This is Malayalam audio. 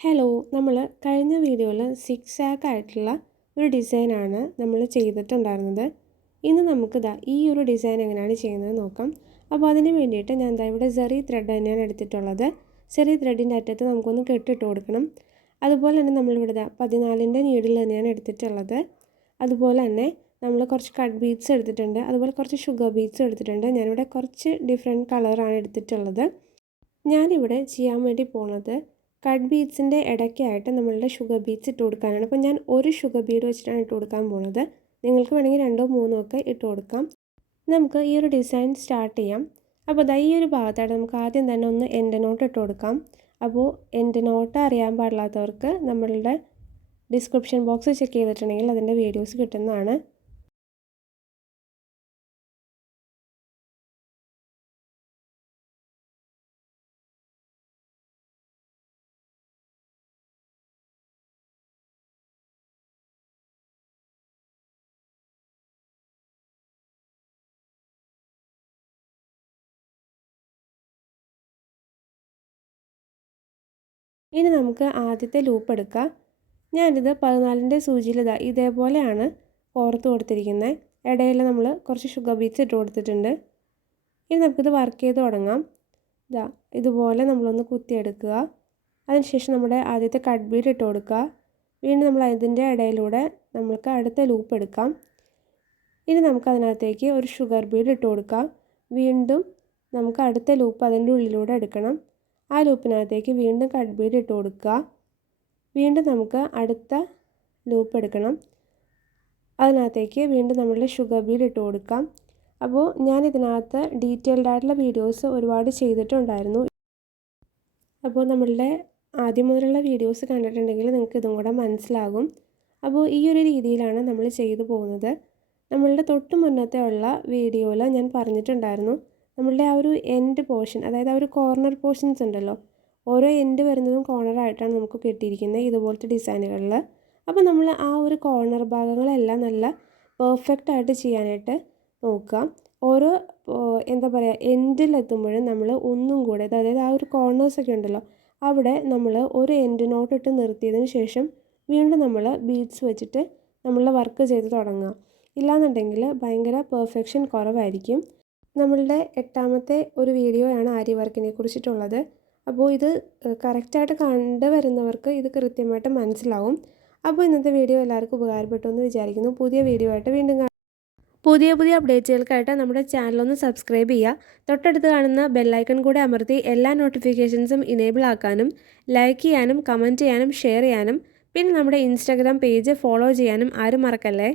ഹലോ, നമ്മൾ കഴിഞ്ഞ വീഡിയോയിൽ സിക്സ് ആക്ക് ആയിട്ടുള്ള ഒരു ഡിസൈനാണ് നമ്മൾ ചെയ്തിട്ടുണ്ടായിരുന്നത്. ഇന്ന് നമുക്കിതാ ഈ ഒരു ഡിസൈൻ എങ്ങനെയാണ് ചെയ്യുന്നത് നോക്കാം. അപ്പോൾ അതിന് വേണ്ടിയിട്ട് ഞാൻ ഇവിടെ സെറി ത്രെഡ് തന്നെയാണ് എടുത്തിട്ടുള്ളത്. സെറി ത്രെഡിൻ്റെ അറ്റത്ത് നമുക്കൊന്ന് കെട്ടിട്ട് കൊടുക്കണം. അതുപോലെ തന്നെ നമ്മളിവിടെ 14ൻ്റെ നീഡിൽ തന്നെയാണ് എടുത്തിട്ടുള്ളത്. അതുപോലെ തന്നെ നമ്മൾ കുറച്ച് കട്ട് ബീഡ്സ് എടുത്തിട്ടുണ്ട്, അതുപോലെ കുറച്ച് ഷുഗർ ബീഡ്സും എടുത്തിട്ടുണ്ട്. ഞാനിവിടെ കുറച്ച് ഡിഫറെൻറ്റ് കളറാണ് എടുത്തിട്ടുള്ളത്. ഞാനിവിടെ ചെയ്യാൻ വേണ്ടി പോകുന്നത് കട്ട് ബീഡ്സിൻ്റെ ഇടയ്ക്കായിട്ട് നമ്മളുടെ ഷുഗർ ബീഡ്സ് ഇട്ട് കൊടുക്കാനാണ്. അപ്പോൾ ഞാൻ ഒരു ഷുഗർ ബീഡ് വെച്ചിട്ടാണ് ഇട്ട് കൊടുക്കാൻ പോകുന്നത്. നിങ്ങൾക്ക് വേണമെങ്കിൽ 2 or 3 ഒക്കെ ഇട്ട് കൊടുക്കാം. നമുക്ക് ഈ ഒരു ഡിസൈൻ സ്റ്റാർട്ട് ചെയ്യാം. അപ്പോൾ ഈ ഒരു ഭാഗത്തായിട്ട് നമുക്ക് ആദ്യം തന്നെ ഒന്ന് എൻഡ് നോട്ട് ഇട്ട് കൊടുക്കാം. അപ്പോൾ എൻഡ് നോട്ട് അറിയാൻ പാടില്ലാത്തവർക്ക് നമ്മളുടെ ഡിസ്ക്രിപ്ഷൻ ബോക്സ് ചെക്ക് ചെയ്തിട്ടുണ്ടെങ്കിൽ അതിൻ്റെ വീഡിയോസ് കിട്ടുന്നതാണ്. ഇനി നമുക്ക് ആദ്യത്തെ ലൂപ്പ് എടുക്കാം. ഞാനിത് 14ൻ്റെ സൂചിയിൽ ഇതേപോലെയാണ് കോർത്ത് കൊടുത്തിരിക്കുന്നത്. ഇടയിൽ നമ്മൾ കുറച്ച് ഷുഗർ ബീഡ്സ് ഇട്ട് കൊടുത്തിട്ടുണ്ട്. ഇനി നമുക്കിത് വർക്ക് ചെയ്ത് തുടങ്ങാം. ഇതുപോലെ നമ്മളൊന്ന് കുത്തിയെടുക്കുക. അതിനുശേഷം നമ്മുടെ ആദ്യത്തെ കട്ട് ബീഡ് ഇട്ട് കൊടുക്കുക. വീണ്ടും നമ്മൾ അതിൻ്റെ ഇടയിലൂടെ നമുക്ക് അടുത്ത ലൂപ്പ് എടുക്കാം. ഇനി നമുക്കതിനകത്തേക്ക് ഒരു ഷുഗർ ബീഡ് ഇട്ട് കൊടുക്കാം. വീണ്ടും നമുക്ക് അടുത്ത ലൂപ്പ് അതിൻ്റെ ഉള്ളിലൂടെ എടുക്കണം. ആ ലൂപ്പിനകത്തേക്ക് വീണ്ടും കട്ട് ബീഡ് ഇട്ട് കൊടുക്കുക. വീണ്ടും നമുക്ക് അടുത്ത ലൂപ്പ് എടുക്കണം. അതിനകത്തേക്ക് വീണ്ടും നമ്മളുടെ ഷുഗർ ബീഡ് ഇട്ട് കൊടുക്കാം. അപ്പോൾ ഞാനിതിനകത്ത് ഡീറ്റെയിൽഡ് ആയിട്ടുള്ള വീഡിയോസ് ഒരുപാട് ചെയ്തിട്ടുണ്ടായിരുന്നു. അപ്പോൾ നമ്മളുടെ ആദ്യം മുതലുള്ള വീഡിയോസ് കണ്ടിട്ടുണ്ടെങ്കിൽ നിങ്ങൾക്ക് ഇതും കൂടെ മനസ്സിലാകും. അപ്പോൾ ഈ ഒരു രീതിയിലാണ് നമ്മൾ ചെയ്തു പോകുന്നത്. നമ്മളുടെ തൊട്ട് മുന്നത്തെ ഉള്ള വീഡിയോയിൽ ഞാൻ പറഞ്ഞിട്ടുണ്ടായിരുന്നു, നമ്മളുടെ ആ ഒരു എൻഡ് പോർഷൻ, അതായത് ആ ഒരു കോർണർ പോർഷൻസ് ഉണ്ടല്ലോ, ഓരോ എൻഡ് വരുന്നതും കോർണറായിട്ടാണ് നമുക്ക് കിട്ടിയിരിക്കുന്നത് ഇതുപോലത്തെ ഡിസൈനുകളിൽ. അപ്പോൾ നമ്മൾ ആ ഒരു കോർണർ ഭാഗങ്ങളെല്ലാം നല്ല പെർഫെക്റ്റ് ആയിട്ട് ചെയ്യാനായിട്ട് നോക്കുക. ഓരോ എന്താ പറയുക, എൻഡിലെത്തുമ്പോഴും നമ്മൾ ഒന്നും കൂടെ, അതായത് ആ ഒരു കോർണേഴ്സൊക്കെ ഉണ്ടല്ലോ, അവിടെ നമ്മൾ ഒരു എൻഡ് നോട്ട് ഇട്ട് നിർത്തിയതിന് ശേഷം വീണ്ടും നമ്മൾ ബീഡ്സ് വെച്ചിട്ട് നമ്മളുടെ വർക്ക് ചെയ്ത് തുടങ്ങുക. ഇല്ലാന്നുണ്ടെങ്കിൽ ഭയങ്കര പെർഫെക്ഷൻ കുറവായിരിക്കും. നമ്മളുടെ 8ാമത്തെ ഒരു വീഡിയോ ആണ് ആരി വർക്കിനെ കുറിച്ചിട്ടുള്ളത്. അപ്പോൾ ഇത് കറക്റ്റായിട്ട് കണ്ടുവരുന്നവർക്ക് ഇത് കൃത്യമായിട്ട് മനസ്സിലാവും. അപ്പോൾ ഇന്നത്തെ വീഡിയോ എല്ലാവർക്കും ഉപകാരപ്പെട്ടു എന്ന് വിചാരിക്കുന്നു. പുതിയ വീഡിയോ ആയിട്ട് വീണ്ടും കാണാം. പുതിയ അപ്ഡേറ്റ്സുകൾക്കായിട്ട് നമ്മുടെ ചാനലൊന്ന് സബ്സ്ക്രൈബ് ചെയ്യുക. തൊട്ടടുത്ത് കാണുന്ന ബെല്ലൈക്കൺ കൂടെ അമർത്തി എല്ലാ നോട്ടിഫിക്കേഷൻസും ഇനേബിൾ ആക്കാനും ലൈക്ക് ചെയ്യാനും കമൻറ്റ് ചെയ്യാനും ഷെയർ ചെയ്യാനും പിന്നെ നമ്മുടെ ഇൻസ്റ്റാഗ്രാം പേജ് ഫോളോ ചെയ്യാനും ആരും മറക്കല്ലേ.